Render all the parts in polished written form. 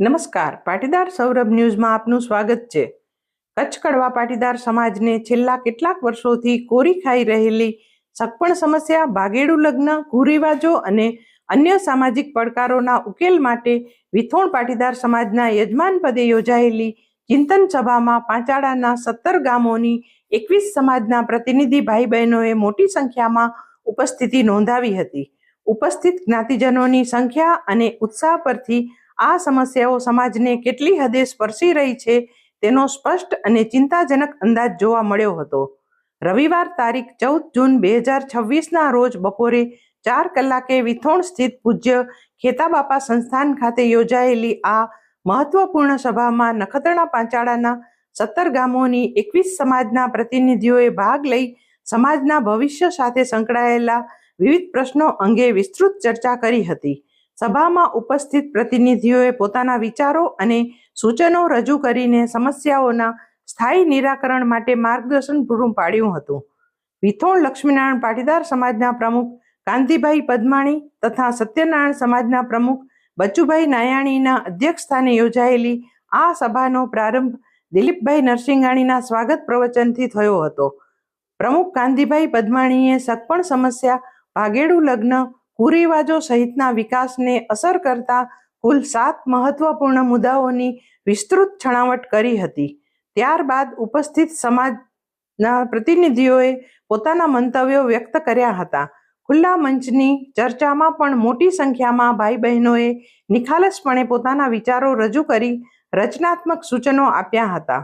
નમસ્કાર, પાટીદાર સૌરભ ન્યૂઝમાં આપનું સ્વાગત છે। કચ્છ કડવા પાટીદાર સમાજને છેલ્લા કેટલાક વર્ષોથી કોરી ખાઈ રહેલી સગપણ સમસ્યા, ભાગેડુ લગ્ન, કુરિવાજો અને અન્ય સામાજિક પડકારોના ઉકેલ માટે વિથોણ પાટીદાર સમાજના યજમાન પદે યોજાયેલી ચિંતન સભામાં પાંચાળાના 17 ગામોની 21 સમાજના પ્રતિનિધિ ભાઈ બહેનોએ મોટી સંખ્યામાં ઉપસ્થિતિ નોંધાવી હતી। ઉપસ્થિત જ્ઞાતિજનોની સંખ્યા અને ઉત્સાહ પરથી આ સમસ્યાઓ સમાજને કેટલી હદે સ્પર્શી રહી છે તેનો સ્પષ્ટ અને ચિંતાજનક અંદાજ જોવા મળ્યો હતો। રવિવાર તારીખ 14 જૂન 2026ના રોજ બપોરે 4 કલાકે વિથોણ સ્થિત પૂજ્ય ખેતાબાપા સંસ્થાન ખાતે યોજાયેલી આ મહત્વપૂર્ણ સભામાં નખત્રાણા પાંચાળાના 17 ગામોની 21 સમાજના પ્રતિનિધિઓએ ભાગ લઈ સમાજના ભવિષ્ય સાથે સંકળાયેલા વિવિધ પ્રશ્નો અંગે વિસ્તૃત ચર્ચા કરી હતી। સભામાં ઉપસ્થિત પ્રતિનિધિઓએ પોતાના વિચારો અને સૂચનો રજૂ કરીને સમસ્યાઓના સ્થાયી નિરાકરણ માટે માર્ગદર્શન પૂરું પાડ્યું હતું। વિથોણ લક્ષ્મીનારાયણ પાટીદાર સમાજના પ્રમુખ કાંતિભાઈ પદમાણી તથા સત્યનારાયણ સમાજના પ્રમુખ બચુભાઈ નાયાણીના અધ્યક્ષસ્થાને યોજાયેલી આ સભાનો પ્રારંભ દિલીપભાઈ નરસિંઘાણીના સ્વાગત પ્રવચનથી થયો હતો। પ્રમુખ કાંતિભાઈ પદમાણીએ સગપણ સમસ્યા, ભાગેડુ લગ્ન, કુરિવાજો સહિતના વિકાસને અસર કરતા કુલ 7 મહત્વપૂર્ણ મુદ્દાઓની વિસ્તૃત છણાવટ કરી હતી। ત્યારબાદ ઉપસ્થિત સમાજના પ્રતિનિધિઓએ પોતાના મંતવ્યો વ્યક્ત કર્યા હતા। ખુલ્લા મંચની ચર્ચામાં પણ મોટી સંખ્યામાં ભાઈ બહેનોએ નિખાલસપણે પોતાના વિચારો રજૂ કરી રચનાત્મક સૂચનો આપ્યા હતા।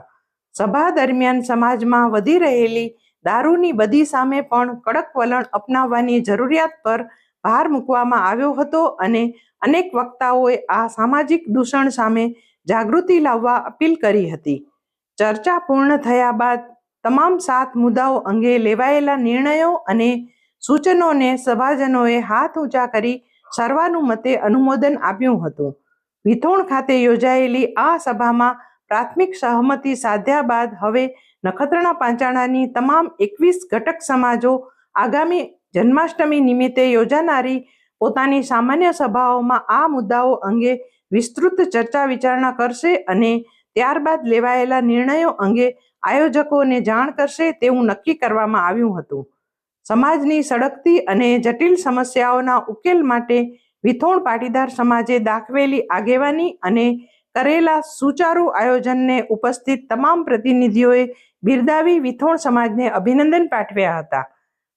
સભા દરમિયાન સમાજમાં વધી રહેલી દારૂની બદી સામે પણ કડક વલણ અપનાવવાની જરૂરિયાત પર ભાર મૂકવામાં આવ્યો હતો અને અનેક વક્તાઓએ આ સામાજિક દૂષણ સામે જાગૃતિ લાવવા અપીલ કરી હતી। ચર્ચા પૂર્ણ થયા બાદ તમામ 7 મુદ્દાઓ અંગે લેવાયેલા નિર્ણયો અને સૂચનોને સભાજનોએ હાથ ઊંચા કરી સર્વાનુમતે અનુમોદન આપ્યું હતું। વિથોણ ખાતે યોજાયેલી આ સભામાં પ્રાથમિક સહમતિ સાધ્યા બાદ હવે નખત્રાણા પાંચાળાની તમામ 21 ઘટક સમાજો આગામી જન્માષ્ટમી નિમિત્તે યોજાનારી પોતાની સામાન્ય સભાઓમાં આ મુદ્દાઓ અંગે વિસ્તૃત ચર્ચા વિચારણા કરશે અને ત્યારબાદ લેવાયેલા નિર્ણયો અંગે આયોજકોને જાણ કરશે તેવું નક્કી કરવામાં આવ્યું હતું। સમાજની સળગતી અને જટિલ સમસ્યાઓના ઉકેલ માટે વિથોણ પાટીદાર સમાજે દાખવેલી આગેવાની અને કરેલા સુચારુ આયોજનને ઉપસ્થિત તમામ પ્રતિનિધિઓએ બિરદાવી વિથોણ સમાજને અભિનંદન પાઠવ્યા હતા।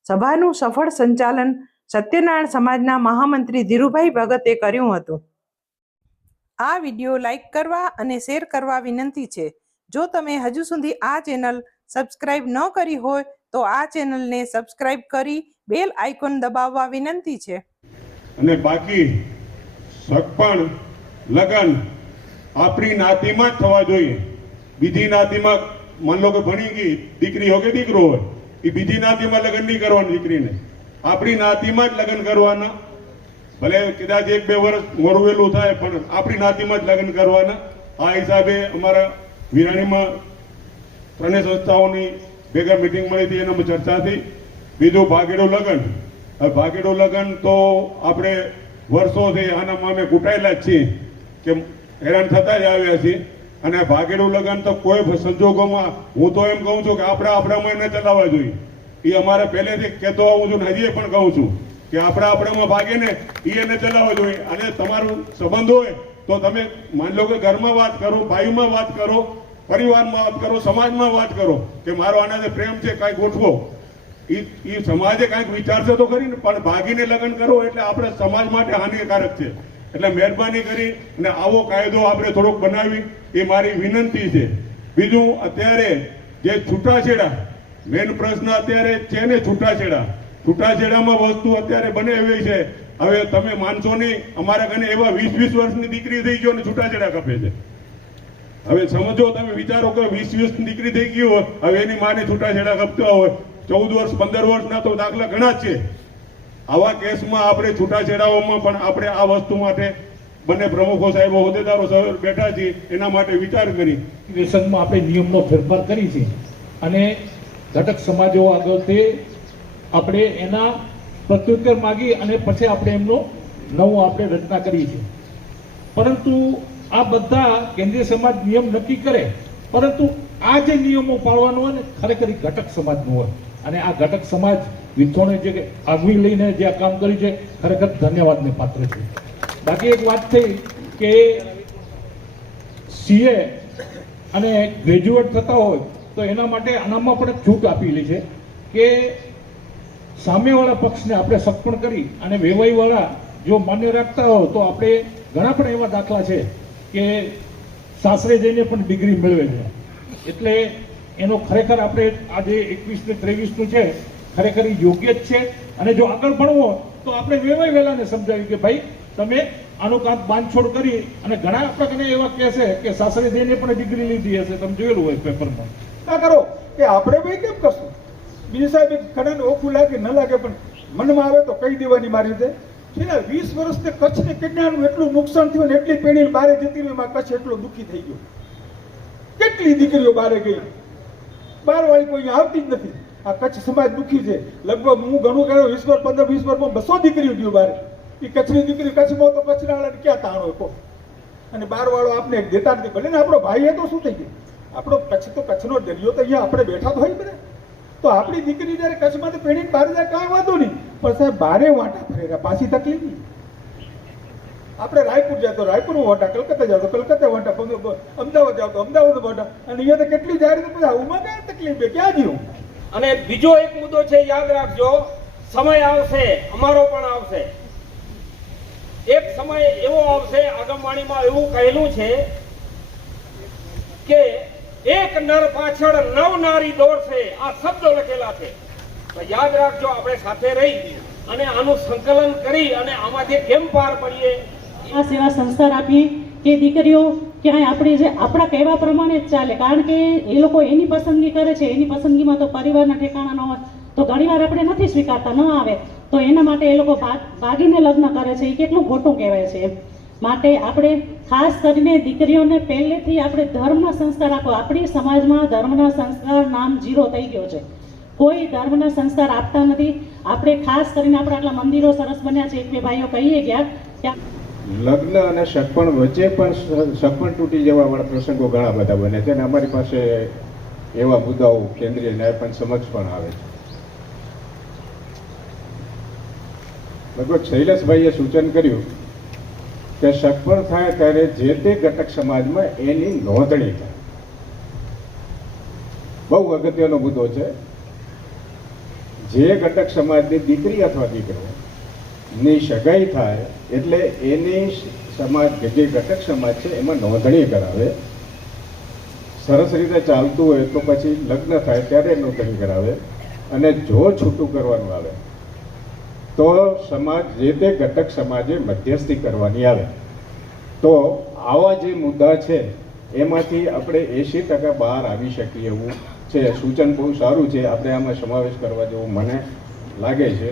સભાનું સફળ સંચાલન સત્યનારાયણ સમાજના મહામંત્રી ધીરુભાઈ ભગતે કર્યું હતું। આ વિડીયો લાઈક કરવા અને શેર કરવા વિનંતી છે। જો તમે હજુ સુધી આ ચેનલ સબસ્ક્રાઇબ ન કરી હોય તો આ ચેનલને સબસ્ક્રાઇબ કરી બેલ આઇકોન દબાવવા વિનંતી છે। અને બાકી સગપણ લગન આપણી નાતીમાં જ થવા જોઈએ। બીજી નાતીમાં માન લો કે ભણી ગઈ દીકરી હોય કે દીકરો હોય, એ બીજી નાતીમાં લગ્ન નહીં કરવાનું દીકરીને, આપણી નાતીમાં જ લગ્ન કરવાના। ભલે કદાચ 1-2 વર્ષ મોડું વહેલું થાય પણ આપણી નાતીમાં જ લગ્ન કરવાના। આ હિસાબે અમારા વિરાણીમાં 3 સંસ્થાઓની ભેગા મિટિંગ મળી હતી, એનામાં ચર્ચા થઈ। બીજું ભાગેડુ લગ્ન। હવે ભાગેડુ લગ્ન તો આપણે વર્ષોથી આનામાં અમે કૂટાયેલા જ છીએ કે હેરાન થતા જ આવ્યા છીએ, અને ભાગેડુ લગ્ન તો કોઈ સંજોગોમાં હું તો એમ કહું છું કે આપણામાં એને ચલાવવા જોઈએ। એ અમારે પહેલેથી કહેતો આવું છું, હજી પણ કહું છું કે આપણામાં ભાગે ને એને ચલાવવા જોઈએ। અને તમારું સંબંધ હોય તો તમે માની લો કે ઘરમાં વાત કરો, ભાઈમાં વાત કરો, પરિવારમાં વાત કરો, સમાજમાં વાત કરો કે મારો આનાથી પ્રેમ છે, કાંઈક ગોઠવો। એ સમાજે કાંઈક વિચારશે તો ખરી ને, પણ ભાગીને લગ્ન કરો એટલે આપણે સમાજ માટે હાનિકારક છે। એટલે મહેરબાની કરી અને આવો કાયદો આપણે થોડોક બનાવી એ મારી વિનંતી છે। બીજું, અત્યારે જે છૂટાછેડા, મેન પ્રશ્ન અત્યારે છે ને છૂટાછેડામાં વસ્તુ અત્યારે બને એવી છે। હવે તમે માનશો નહીં, અમારા કને એવા 20-20 વર્ષની દીકરી થઈ ગયો ને છૂટાછેડા કપે છે। હવે સમજો, તમે વિચારો કે 20 વર્ષની દીકરી થઈ ગઈ હોય, હવે એની માને છૂટાછેડા કપતા હોય, 14 વર્ષ 15 વર્ષના તો દાખલા ઘણા જ છે। આવા કેસમાં આપણે છૂટાછેડાઓમાં પણ આપણે આ વસ્તુ માટે બંને પ્રમુખો સાહેબો હોદ્દેદારો બેઠા છીએ, એના માટે વિચાર કરી વ્યસનમાં આપણે નિયમનો ફેરફાર કરી છે અને ઘટક સમાજો આગળ તે આપણે એના પ્રત્યુત્તર માગી અને પછી આપણે એમનો નવું આપણે રચના કરી છે। પરંતુ આ બધા કેન્દ્રીય સમાજ નિયમ નક્કી કરે, પરંતુ આ જે નિયમો પાળવાનો હોય ને ખરેખર ઈ ઘટક સમાજનું હોય. અને આ ઘટક સમાજ વિથોણે જે આગવી લઈને જે આ કામ કર્યું છે ખરેખર ધન્યવાદને પાત્ર છે. બાકી એક વાત થઈ કે સીએ અને ગ્રેજ્યુએટ થતા હોય તો એના માટે આનામાં પણ એક છૂટ આપેલી છે કે સામેવાળા પક્ષને આપણે સગપણ કરી અને વેવાઈવાળા જો માન્ય રાખતા હોય તો આપણે ઘણા પણ એવા દાખલા છે કે સાસરે જઈને પણ ડિગ્રી મેળવે છે. એટલે એનો ખરેખર આપણે આજે 21 ને 23નું છે ખરેખર એ યોગ્ય જ છે. અને જો આગળ ભણવો તો આપણે વેવાઈ વેલાને સમજાવ્યું કે ભાઈ તમે આનું કામ બાંધછોડ કરી, અને ઘણા પ્રકારે એવા કહેશે કે સાસરે જઈને પણ ડિગ્રી લીધી હશે, તમે જોયેલું હોય પેપરમાં. ના કરો કે આપણે ભાઈ કેમ કરશું? બીજી સાહેબ ખડાને ઓખું લાગે ન લાગે પણ મનમાં આવે તો કહી દેવાની મારી રીતે. છેલ્લા 20 વર્ષથી કચ્છને કન્યાનું એટલું નુકસાન થયું ને એટલી પેઢી બહાર જતી રહી, એમાં કચ્છ એટલો દુઃખી થઈ ગયો. કેટલી દીકરીઓ બહાર ગઈ, બહારવાળી કોઈ આવતી જ નથી. આ કચ્છ સમાજ દુઃખી છે. લગભગ હું ઘણું કહ્યું 20 વર્ષ 15-20 વર્ષમાં 200 દીકરીઓ ગયો બહાર. એ કચ્છની દીકરી કચ્છમાં તો કચ્છના વાળાને ક્યાં તાણો કહો? અને બહારવાળો આપણે દેતા નથી. ભલે ને આપણો ભાઈ એ તો શું થઈ ગયું, આપણો કચ્છ તો કચ્છનો દરિયો તો અહીંયા આપણે બેઠા તો હોય બધા. તો આપણી દીકરી જયારે કચ્છમાંથી પેઢીને બહાર જાય કાંઈ વાંધો નહીં, પણ સાહેબ બારે વાંટા ફરેરા પાછી તકલીફ નહીં. આપણે રાયપુર જાય તો રાયપુરમાં વાંટા, કલકત્તા જાવ તો કલકત્તા વાંટા, અમદાવાદ જાવ તો અમદાવાદ વાંટા, અને અહીંયા તો કેટલી જાય તો બધા આવુંમાં કાંઈ તકલીફ છે, ક્યાં જીવું? અને બીજો એક મુદ્દો છે, યાદ રાખજો, સમય આવશે, અમારો પણ આવશે. એક સમય એવો આવશે, આગમવાણીમાં એવું કહેલું છે કે એક નર પાછળ 9 નારી દોડશે. આ શબ્દો લખેલા છે. તો યાદ રાખજો, આપણે સાથે રહી અને આનું સંકલન કરી અને આમાંથી કેમ પાર પડીએ. આ સેવા સંસ્કાર આપીએ કે દીકરીઓ ક્યાંય આપણી જે આપણા કહેવા પ્રમાણે જ ચાલે, કારણ કે એ લોકો એની પસંદગી કરે છે. એની પસંદગીમાં તો પરિવારના ઠેકાણા ન હોય તો ઘણીવાર આપણે નથી સ્વીકારતા, ન આવે તો એના માટે એ લોકો ભાગીને લગ્ન કરે છે. એ કેટલું ખોટું કહેવાય છે. માટે આપણે ખાસ કરીને દીકરીઓને પહેલેથી આપણે ધર્મના સંસ્કાર આપો. આપણી સમાજમાં ધર્મના સંસ્કાર નામ 0 થઈ ગયો છે. કોઈ ધર્મના સંસ્કાર આપતા નથી. આપણે ખાસ કરીને આપણે આટલા મંદિરો સરસ બન્યા છે, એક બે ભાઈઓ કહીએ ગયા ત્યાં લગ્ન અને સગપણ વચ્ચે પણ સગપણ તૂટી જવા વાળા પ્રસંગો ઘણા બધા બને છે અને અમારી પાસે એવા મુદ્દાઓ કેન્દ્રીય ન્યાયપંચ સમક્ષ પણ આવે છે. લગભગ શૈલેષભાઈએ સૂચન કર્યું કે સગપણ થાય ત્યારે જે તે ઘટક સમાજમાં એની નોંધણી થાય. બહુ અગત્યનો મુદ્દો છે. જે ઘટક સમાજની દીકરી અથવા દીકરો ની સગાઈ થાય એટલે એની સમાજ જે ઘટક સમાજ છે એમાં નોંધણી કરાવે. સરસ રીતે ચાલતું હોય તો પછી લગ્ન થાય ત્યારે નોંધણી કરાવે. અને જો છૂટું કરવાનું આવે તો સમાજ જે તે ઘટક સમાજે મધ્યસ્થી કરવાની આવે. તો આવા જે મુદ્દા છે એમાંથી આપણે 80% બહાર આવી શકીએ એવું છે. સૂચન બહુ સારું છે, આપણે આમાં સમાવેશ કરવા જેવું મને લાગે છે.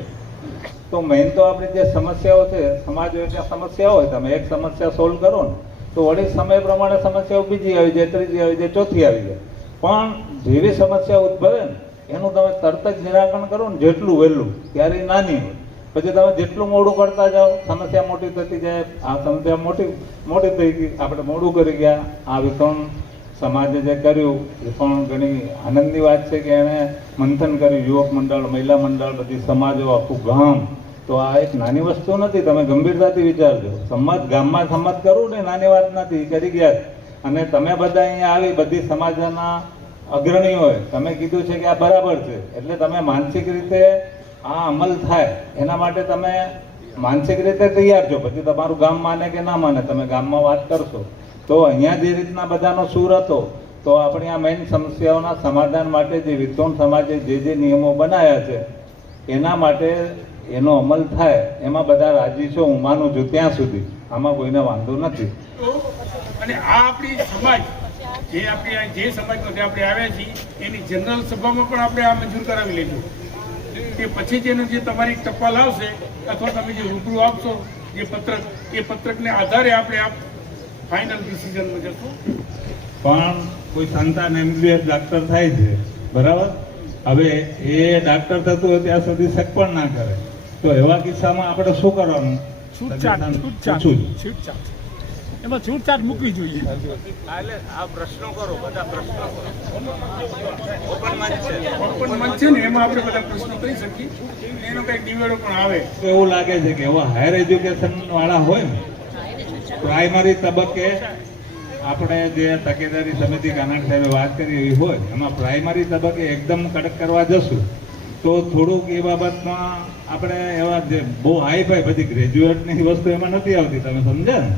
તો મેઇન તો આપણી જે સમસ્યાઓ છે, સમાજ એટલે સમસ્યા હોય, તમે એક સમસ્યા સોલ્વ કરો ને તો વળી સમય પ્રમાણે સમસ્યાઓ બીજી આવી જાય, ત્રીજી આવી જાય, ચોથી આવી જાય. પણ જેવી સમસ્યા ઉદ્ભવે ને એનું તમે તરત જ નિરાકરણ કરો ને જેટલું વહેલું, ત્યારે નાની હોય. પછી તમે જેટલું મોડું કરતા જાઓ સમસ્યા મોટી થતી જાય. આ સમસ્યા મોટી થઈ ગઈ, આપણે મોડું કરી ગયા. આ વિતરણ સમાજે જે કર્યું એ પણ ઘણી આનંદની વાત છે કે એણે મંથન કર્યું, યુવક મંડળ, મહિલા મંડળ, બધી સમાજો, આખું ગામ. તો આ એક નાની વસ્તુ નથી, તમે ગંભીરતાથી વિચારજો. સમાજ ગામમાં સંમત કરવું ને નાની વાત નથી, કરી ગયા. અને તમે બધા અહીંયા આવી બધી સમાજના અગ્રણીઓએ તમે કીધું છે કે આ બરાબર છે, એટલે તમે માનસિક રીતે આ અમલ થાય એના માટે તમે માનસિક રીતે તૈયાર છો. પછી તમારું ગામ માને કે ના માને, તમે ગામમાં વાત કરશો. તો અહીંયા જે રીતના બધાનો સૂર હતો, તો આપણી આ મેઇન સમસ્યાઓના સમાધાન માટે જે વિદ્વાન સમાજે જે નિયમો બનાવ્યા છે એના માટે એનો અમલ થાય, એમાં બધા રાજી છો, હું માનું છું ત્યાં સુધી. આમાં કોઈને વાંધો નથી. અને આ આપણી સમાજ જે આપણે જે સમાજમાંથી આપણે આવ્યા છીએ એની જનરલ સભામાં પણ આપણે આ મંજૂર કરાવી લઈશું. એ પછી જેનું જે તમારી ટપાલ આવશે અથવા તમે જે રૂબરૂ આપશો જે પત્રક, એ પત્રકને આધારે આપણે આ ફાઇનલ ડિસિઝનમાં જશું. પણ કોઈ સંતાન MBBS ડાક્ટર થાય છે, બરાબર? હવે એ ડાક્ટર થતું હોય ત્યાં સુધી સગપણ ના કરે, તો એવા કિસ્સામાં આપણે શું કરવાનું? એમાં છૂટછાટ મૂકવી જોઈએ. ઓપન મંચ છે ને એમાં આપણે બધા પ્રશ્નો કરી શકીએ, એનો કંઈક નિવેડો પણ આવે. તો એવું લાગે છે કે એવા હાયર એજ્યુકેશન વાળા હોય ને પ્રાઇમરી તબક્કે આપણે જે તકેદારી સમિતિ કાનાડ સાહેબે વાત કરી એવી હોય એમાં પ્રાઇમરી તબક્કે એકદમ કડક કરવા જશું તો થોડુંક એ બાબતમાં આપણે એવા જે બહુ હાઈ ફાઈ બધી ગ્રેજ્યુએટની વસ્તુ એમાં નથી આવતી, તમે સમજ્યા ને?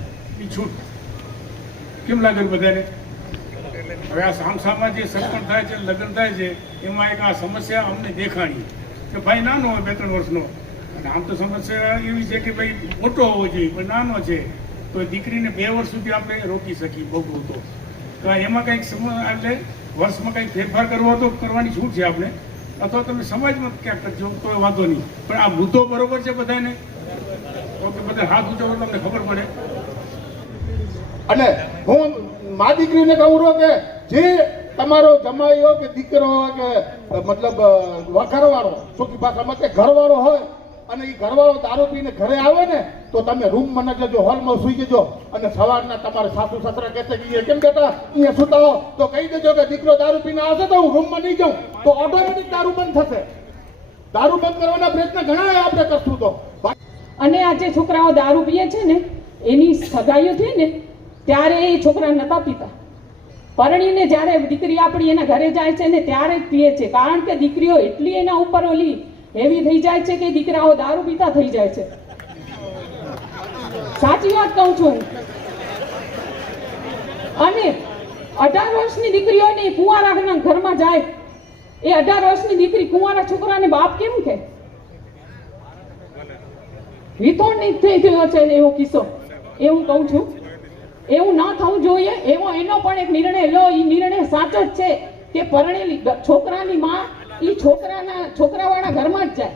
એ છૂટ કેમ લાગે છે બધાને? હવે આ સામસામા જે સરપંચ થાય છે, લગ્ન થાય છે, એમાં એક આ સમસ્યા અમને દેખાણી કે ભાઈ નાનો હોય 2-3 વર્ષનો, અને આમ તો સમસ્યા એવી છે કે ભાઈ મોટો હોવો જોઈએ પણ નાનો છે, તો દીકરીને 2 વર્ષ સુધી આપણે રોકી શકીએ બહુ તો એમાં કંઈક એટલે વર્ષમાં કંઈક ફેરફાર કરવો તો કરવાની છૂટ છે આપણે, અથવા તમે સમાજમાં ક્યાંક કરજો તો વાંધો નહીં, પણ આ મુદ્દો બરોબર છે બધાને? ઓકે, બધા હાથ ઊંચો કરો તમને ખબર પડે. અને હું મા દીકરીને કહું છું કે જે તમારો જમાઈ હોય કે દીકરો હોય કે મતલબ ઘરવાળો, ટૂંકી ભાષામાં કે ઘરવાળો હોય અને એ ઘરવાળો દારૂ પીને ઘરે આવે ને તો તમે રૂમમાં ન જજો, હોલમાં સુઈ જજો, અને સવારના તમારે સાસુ સસરા કહેશે કે કેમ બેટા અહીંયા સુતા હો, તો કહી દેજો કે દીકરો દારૂ પીને આવશે તો હું રૂમમાં નહીં જાઉં, તો ઓટોમેટિક દારૂ બંધ થશે. દારૂ બંધ કરવાના પ્રયત્ન ઘણા આપણે કરશું તો. અને આ જે છોકરાઓ દારૂ પીએ છે ને એની સગાઈઓ થઈ ને ત્યારે એ છોકરા નતા પીતા, પરણીને જ્યારે દીકરી આપણી એના ઘરે જાય છે ને ત્યારે જ પીએ છે, કારણ કે દીકરીઓ એટલી એના ઉપર ઓલી એવી થઈ જાય છે કે દીકરાઓ દારૂ પીતા થઈ જાય છે. સાચી વાત કહું છું. અને 18 વર્ષની દીકરીઓને કુંવારા ઘરમાં જાય, એ 18 વર્ષની દીકરી કુંવારા છોકરાને બાપ કેમ કે વિતોડ નહીં થઈ ગયો છે એવો કિસ્સો, એવું કહું છું. એવું ના થવું જોઈએ, એવો એનો પણ એક નિર્ણય લો. એ નિર્ણય સાચો જ છે કે પરણેલી છોકરાની માં એ છોકરાવાળા ઘરમાં જ જાય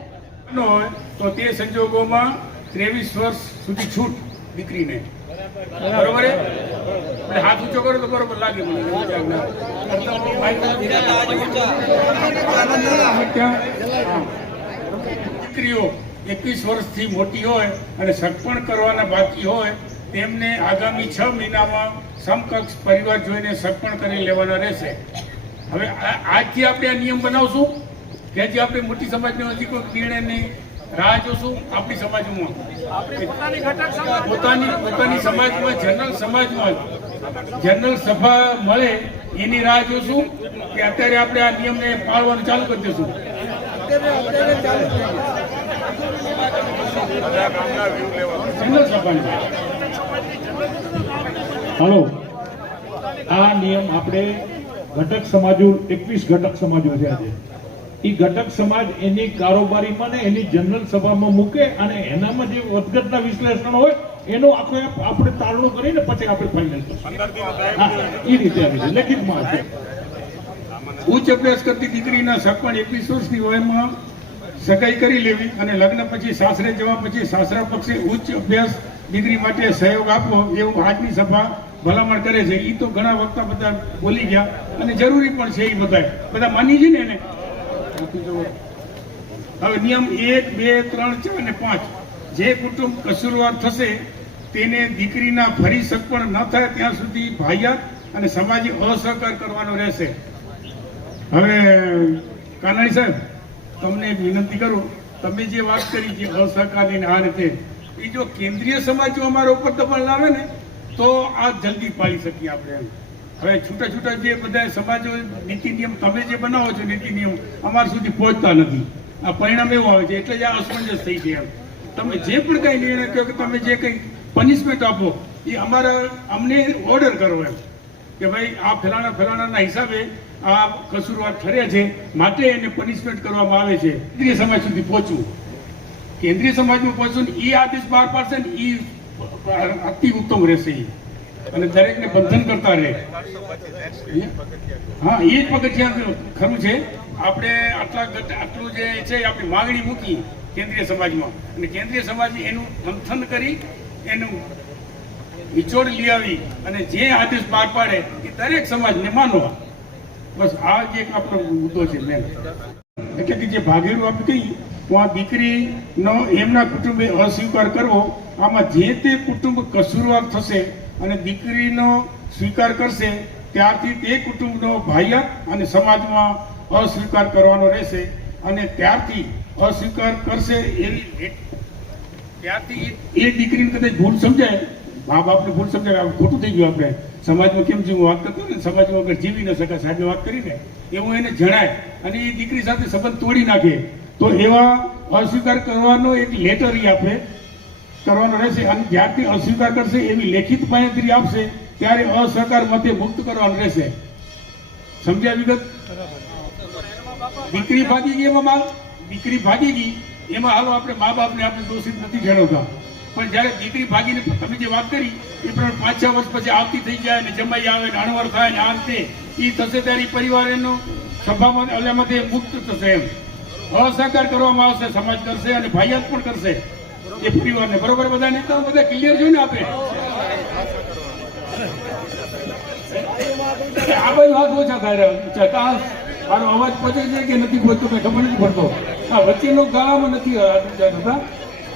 હોય તો તે સંજોગોમાં 23 વર્ષ સુધી છૂટ દીકરીને. બરોબર? હાથ ઊંચો કરો તો બરોબર લાગે મને. દીકરીઓ 21 વર્ષથી મોટી હોય અને સગપણ કરવાના બાકી હોય તેમને આગામી 6 મહિનામાં સમકક્ષ પરિવાર જોઈને સગપણ કરી લેવાના રહેશે. હવે આજથી આપણે આ નિયમ બનાવશું કે હજી આપણે મોટી સમાજનો હજી કોઈ નિર્ણયની રાહ જોશું? આપણી સમાજમાં પોતાની સમાજમાં જનરલ સભા મળે એની રાહ જોશું કે અત્યારે આપણે આ નિયમને પાળવાનું ચાલુ કરી દઈશું? જનરલ સભાની હાલો, આ નિયમ આપણે ઘટક સમાજો 21 ઘટક સમાજો છે આજે, એ ઘટક સમાજ એની કારોબારીમાં ને એની જનરલ સભામાં મૂકે અને એનામાં જે વધઘટના વિશ્લેષણ હોય એનો આખો આપણે તારણું કરીને પછી આપણે ફાઇનલ કરશું. એ રીતે આવી લેખિતમાં છે. ઉચ્ચ અભ્યાસ કરતી દીકરીના સગપણ 21 વર્ષની વયમાં સગાઈ કરી લેવી અને લગ્ન પછી સાસરે જવા પછી સાસરા પક્ષે ઉચ્ચ અભ્યાસ ડિગ્રી માટે સહયોગ આપવો એવું આજની સભા ભલામણ કરે છે. એ તો ઘણા વખત બધા બોલી ગયા અને જરૂરી પણ છે. એ બધા માની છે ને એને. હવે નિયમ 1, 2, 3, 4 અને 5 જે કુટુંબ કસૂરવાર થશે તેને દીકરીના ફરી સગપણ ન થાય ત્યાં સુધી ભાઈયાત અને સમાજી અસહકાર કરવાનો રહેશે. હવે કાનાણી સાહેબ, તમને એક વિનંતી કરું, તમે જે વાત કરી છે અસહકારની આ રીતે, એ જો કેન્દ્રીય સમાજ અમારા ઉપર દબાણ લાવે ને તો આ જલ્દી પાડી શકીએ આપણે. હવે છૂટા છૂટા જે બધા સમાજો નીતિ નિયમ તમે જે બનાવો છો નીતિ નિયમ અમારા સુધી પહોંચતા નથી. આ પરિણામ એવું આવે છે એટલે જ આ અસમંજસ થઈ છે. એમ તમે જે પણ કંઈ નિર્ણય કહો કે તમે જે કંઈ પનિશમેન્ટ આપો એ અમને ઓર્ડર કરો એમ કે ભાઈ આ ફલાણાના હિસાબે આ કસૂરવાર ઠર્યા છે માટે એને પનિશમેન્ટ કરવામાં આવે છે. કેન્દ્રીય સમાજ સુધી પહોંચવું, કેન્દ્રીય સમાજમાં પહોંચવું એ આદેશ બહાર પાડશે ને એ અતિ ઉત્તમ રહેશે અને દરેકને બંધન કરતા રહે. હા, એ જ પગથિયાં ખરું છે. આપણે આટલું જે છે આપણી માગણી મૂકી કેન્દ્રીય સમાજમાં અને કેન્દ્રીય સમાજ એનું મંથન કરી એનું નિચોડ લઈ આવી અને જે આદેશ બહાર પાડે એ દરેક સમાજને માનવા. બસ આ જ એક આપણો મુદ્દો છે મેન. એટલે કે જે ભાગેડું આપણે કહીએ તો આ દીકરીનો એમના કુટુંબે અસ્વીકાર કરવો, આમાં જે તે કુટુંબ કસૂરવાર થશે અને દીકરીનો સ્વીકાર કરશે ત્યારથી તે કુટુંબનો ભાઈયાત અને સમાજમાં અસ્વીકાર કરવાનો રહેશે. અને ત્યારથી અસ્વીકાર કરશે ત્યારથી એ દીકરીને કદાચ ભૂલ સમજાય, મા બાપને ભૂલ સમજાય, ખોટું થઈ ગયું, આપણે સમાજમાં કેમ જેવું વાત કરતો ને, સમાજમાં વગર જીવી ન શકાય, સાહેબે વાત કરીને એવું એને જણાય અને એ દીકરી સાથે સંબંધ તોડી નાખે તો એવા અસ્વીકાર કરવાનો એક લેટર આપે કરવાનો રહેશે. અને જ્યારથી અસ્વીકાર કરશે એવી લેખિત બાંયધરી આપશે ત્યારે અસહકાર મતે મુક્ત કરવાનું રહેશે. સમજ્યા વિગત? દીકરી ભાગી ગઈ એમાં હાલો આપણે મા બાપને આપણે દોષિત નથી ઠેરવતા, પણ જ્યારે દીકરી ભાગીને તમે જે વાત કરી એ પ્રમાણે 5-6 વર્ષ પછી આવતી થઈ જાય ને જમાઈ આવે ને અણવર થાય ને આ તે એ થશે ત્યારે પરિવાર એનો સભામાં અલ્યામાંથી મુક્ત થશે. એમ અસહકાર કરવામાં આવશે, સમાજ કરશે અને ભાઈયાત પણ કરશે એ પરિવારને. બરોબર? બધા નેતાઓ બધા ક્લિયર જોઈને આપે આ બધી વાત ઓછા થાય. મારો અવાજ પહોંચે છે કે નથી પહોંચતો કઈ ખબર નથી પડતો. આ વચ્ચેનો ગાળામાં નથી થતા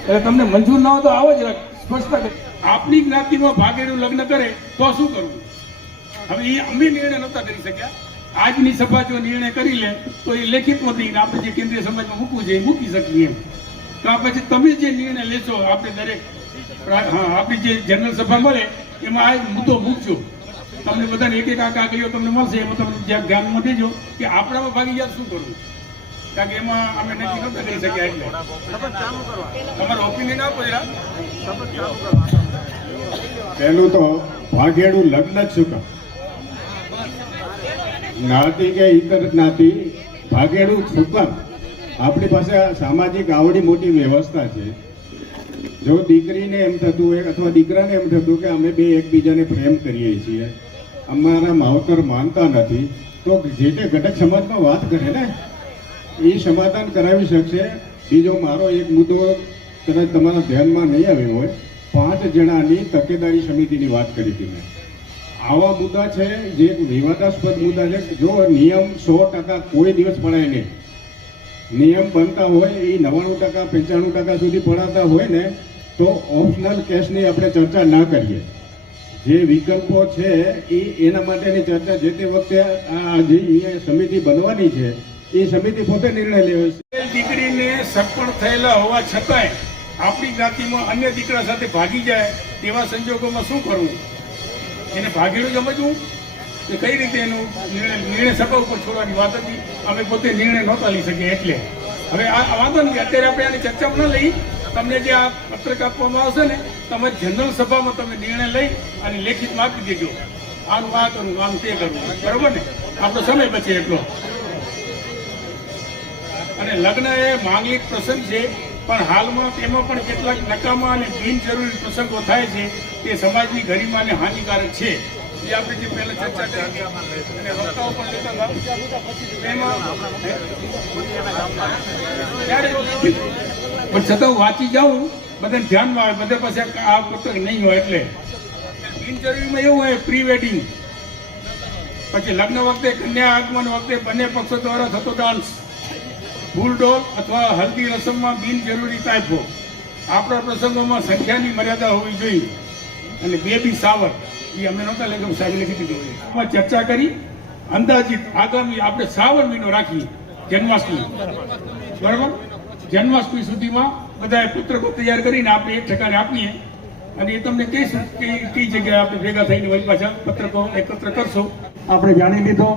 એટલે તમને મંજૂર ન હોય તો આવો જ સ્પષ્ટતા કરી. આપણી જ્ઞાતિમાં ભાગેડું લગ્ન કરે તો શું કરવું? હવે એ અમે નિર્ણય નહોતા કરી શક્યા. આજની સભા જો નિર્ણય કરી લે તો એ લેખિતમાં થઈને આપણે જે કેન્દ્રીય સમાજમાં મૂકવું છે એ મૂકી શકીએ એમ. તો પછી તમે જે નિર્ણય લેશો આપણે દરેક આપણી જે જનરલ સભા મળે એમાં આ મુદ્દો મૂકજો. તમને બધાને એક એક કાગળીઓ તમને મળશે એમાં તમે જ્યાં ધ્યાનમાં દેજો કે આપણામાં ભાગી જાય શું કરવું, કારણ કે એમાં અમે નક્કી નહોતા કરી શક્યા. એટલે તમારો ઓપિનિયન આપો જરા. પહેલું તો ભાગેડું લગ્ન જ શું કામ? જ્ઞાતિ કે ઇતર જ્ઞાતિ ભાગેડું શું કામ? આપણી પાસે આ સામાજિક આવડી મોટી વ્યવસ્થા છે. જો દીકરીને એમ થતું હોય અથવા દીકરાને એમ થતું કે અમે બે એકબીજાને પ્રેમ કરીએ છીએ, અમારા માવતર માનતા નથી, તો જે તે ઘટક સમાજમાં વાત કરે ને એ સમાધાન કરાવી શકશે. બીજો મારો એક મુદ્દો કદાચ તમારા ધ્યાનમાં નહીં આવ્યો હોય, 5 જણાની તકેદારી સમિતિની વાત કરી હતી મેં. આવા મુદ્દા છે જે વિવાદાસ્પદ મુદ્દા છે. જો નિયમ 100% કોઈ દિવસ પડાય નહીં, નિયમ બનતા હોય એ 99% 95% સુધી પડાતા હોય ને તો ઓપ્શનલ કેસની આપણે ચર્ચા ના કરીએ. જે વિકલ્પો છે એના માટેની ચર્ચા જે તે વખતે આ જે સમિતિ બનવાની છે એ સમિતિ પોતે નિર્ણય લેવે છે. દીકરીને સગપણ થયેલા હોવા છતાંય આપણી જ્ઞાતિમાં અન્ય દીકરા સાથે ભાગી જાય તેવા સંજોગોમાં શું કરવું? એને ભાગેડું સમજવું કે કઈ રીતે એનો નિર્ણય સભા ઉપર છોડવાની વાત હતી. અમે પોતે નિર્ણય નહોતા લઈ શકીએ એટલે હવે આ વાંધો નથી. અત્યારે આપણે આની ચર્ચામાં ન લઈ, તમને જે આ પત્રક આપવામાં આવશે ને તમે જનરલ સભામાં તમે નિર્ણય લઈ અને લેખિતમાં આપી દેજો. આનું આ કરવું, આનું તે કરવું. બરોબર ને? આપણો સમય બચે એટલો. અને લગ્ન એ માંગલિક પ્રસંગ છે, પણ હાલમાં તેમાં પણ કેટલાક નકામા અને બિનજરૂરી પ્રસંગો થાય છે તે સમાજની ગરિમાને હાનિકારક છે. એ આપણે જે પહેલા ચર્ચા કરી અને વક્તાઓ પણ લેતા પણ છતાં હું વાંચી જાઉં બધાને ધ્યાનમાં આવે, બધા પાસે આ પત્રક નહીં હોય. એટલે બિનજરૂરીમાં એવું હોય પ્રી વેડિંગ, પછી લગ્ન વખતે કન્યા આગમન વખતે બંને પક્ષો દ્વારા થતો ડાન્સ, ફૂલડોલ અથવા હલ્દી રસમમાં બિનજરૂરી તાયફો. આપણા પ્રસંગોમાં સંખ્યાની મર્યાદા હોવી જોઈએ. અને બેબી સાવર એ અમે નહોતા લેખક સાહેબ લખી દીધું. એમાં ચર્ચા કરી અંદાજિત આગામી આપણે શ્રાવણ મહિનો રાખીએ જન્માષ્ટમી. બરાબર? જન્માષ્ટમી સુધીમાં બધાએ પુસ્તકો તૈયાર કરીને આપણે એક ઠેકાણે આપીએ અને એ તમને કહીશું કે કઈ જગ્યાએ આપણે ભેગા થઈને વળી પાછા પત્રકો એકત્ર કરશો. આપણે જાણી લીધો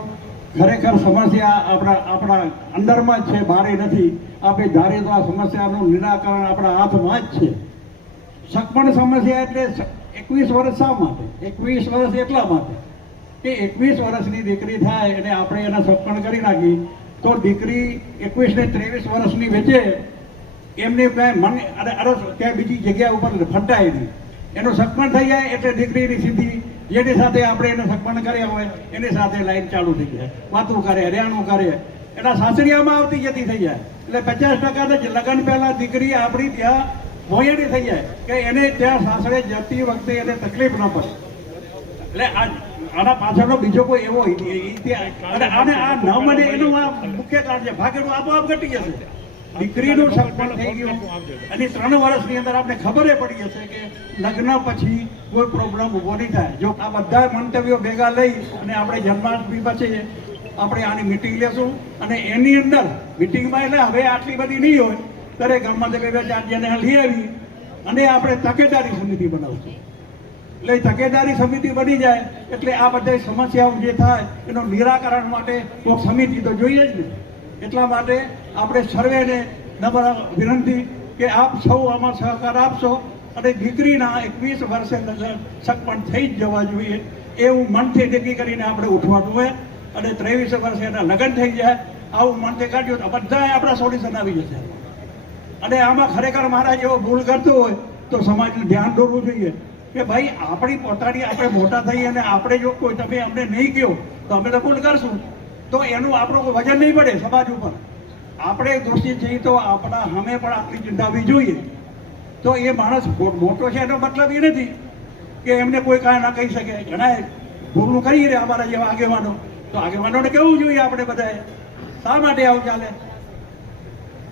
ખરેખર સમસ્યા આપણા અંદરમાં જ છે, બહારે નથી. આપણે ધારીએ તો આ સમસ્યાનું નિરાકરણ આપણા હાથમાં જ છે. સગપણ સમસ્યા એટલે 21 વર્ષ શા માટે? 21 વર્ષ એટલા માટે કે 21 વર્ષની દીકરી થાય અને આપણે એના સગપણ કરી નાખી તો દીકરી 21 ને 23 વર્ષની વચ્ચે એમને કાંઈ મન અરસ ક્યાંય બીજી જગ્યા ઉપર ફંટાય નહીં. એનું સગપણ થઈ જાય એટલે દીકરીની સીધી જેની સાથે આપણે એને સગપણ કર્યા હોય એની સાથે લાઈન ચાલુ થઈ જાય, વાતું કરે, હરિયાણું કરે, એના સાસરિયામાં આવતી જતી થઈ જાય. એટલે 50% જ લગ્ન પહેલા દીકરી આપણી ત્યાં ભોયડી થઈ જાય કે એને ત્યાં સાસરે જતી વખતે એને તકલીફ ન પડે. એટલે આના પાછળનો બીજો કોઈ એવો ઇતિહાસ અને આને આ ન મળે એનું આ મુખ્ય કારણ છે. ભાગેડું આપોઆપ ઘટી જશે. દીકરીનું સગપણ થઈ ગયું અને 3 વર્ષની અંદર આપણે ખબર પડી હશે કે લગ્ન પછી કોઈ પ્રોબ્લેમ ઊભો નહીં થાય. જો આ બધા મંતવ્યો ભેગા લઈ અને આપણે જન્માષ્ટમી પછી આપણે આની મિટિંગ લેશું અને એની અંદર મિટિંગમાં એટલે હવે આટલી બધી નહીં હોય ત્યારે ગામમાં બે ચાર જણે લઈ આવી અને આપણે તકેદારી સમિતિ બનાવશું. એટલે તકેદારી સમિતિ બની જાય એટલે આ બધી સમસ્યાઓ જે થાય એનું નિરાકરણ માટે કોઈ સમિતિ તો જોઈએ જ ને. એટલા માટે આપણે સર્વેને નમ્ર વિનંતી કે આપ સૌ આમાં સહકાર આપશો અને દીકરીના 21 વર્ષે સગપણ થઈ જ જવા જોઈએ એવું મનથી નક્કી કરીને આપણે ઉઠવાનું હોય અને 23 વર્ષે એના લગ્ન થઈ જાય આવું મનથી કાઢ્યું તો બધાએ આપણા સોલ્યુશન આવી જશે. અને આમાં ખરેખર મારા જેવો ભૂલ કરતો હોય તો સમાજનું ધ્યાન દોરવું જોઈએ કે ભાઈ આપણી પોતાની આપણે મોટા થઈ અને આપણે જો કોઈ તમે અમને નહીં કહો તો અમે તો ભૂલ કરશું તો એનું આપણું વજન નહીં પડે સમાજ ઉપર. આપણે દોષિત છીએ તો આપણા સામે પણ આપણી ચિંતાવી જોઈએ. તો એ માણસ મોટો છે એનો મતલબ એ નથી કે એમને કોઈ કાંઈ ના કહી શકે. ઘણા ભૂલું કરી રહ્યા અમારા જેવા આગેવાનો, તો આગેવાનોને કહેવું જોઈએ આપણે બધાએ શા માટે આવું ચાલે.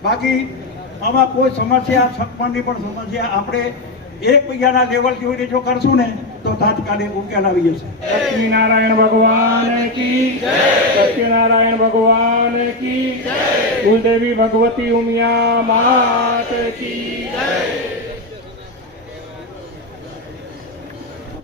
બાકી આમાં કોઈ સમસ્યા સગપણની પણ સમસ્યા આપણે એકબીજાના લેવલ જોઈને જો કરશું ને તો તાત્કાલિક ઉકેલ આવી જશે. સત્યનારાયણ ભગવાન કી જય. સત્યનારાયણ ભગવાન કી જય. કુલદેવી ભગવતી ઉમિયા માત કી જય.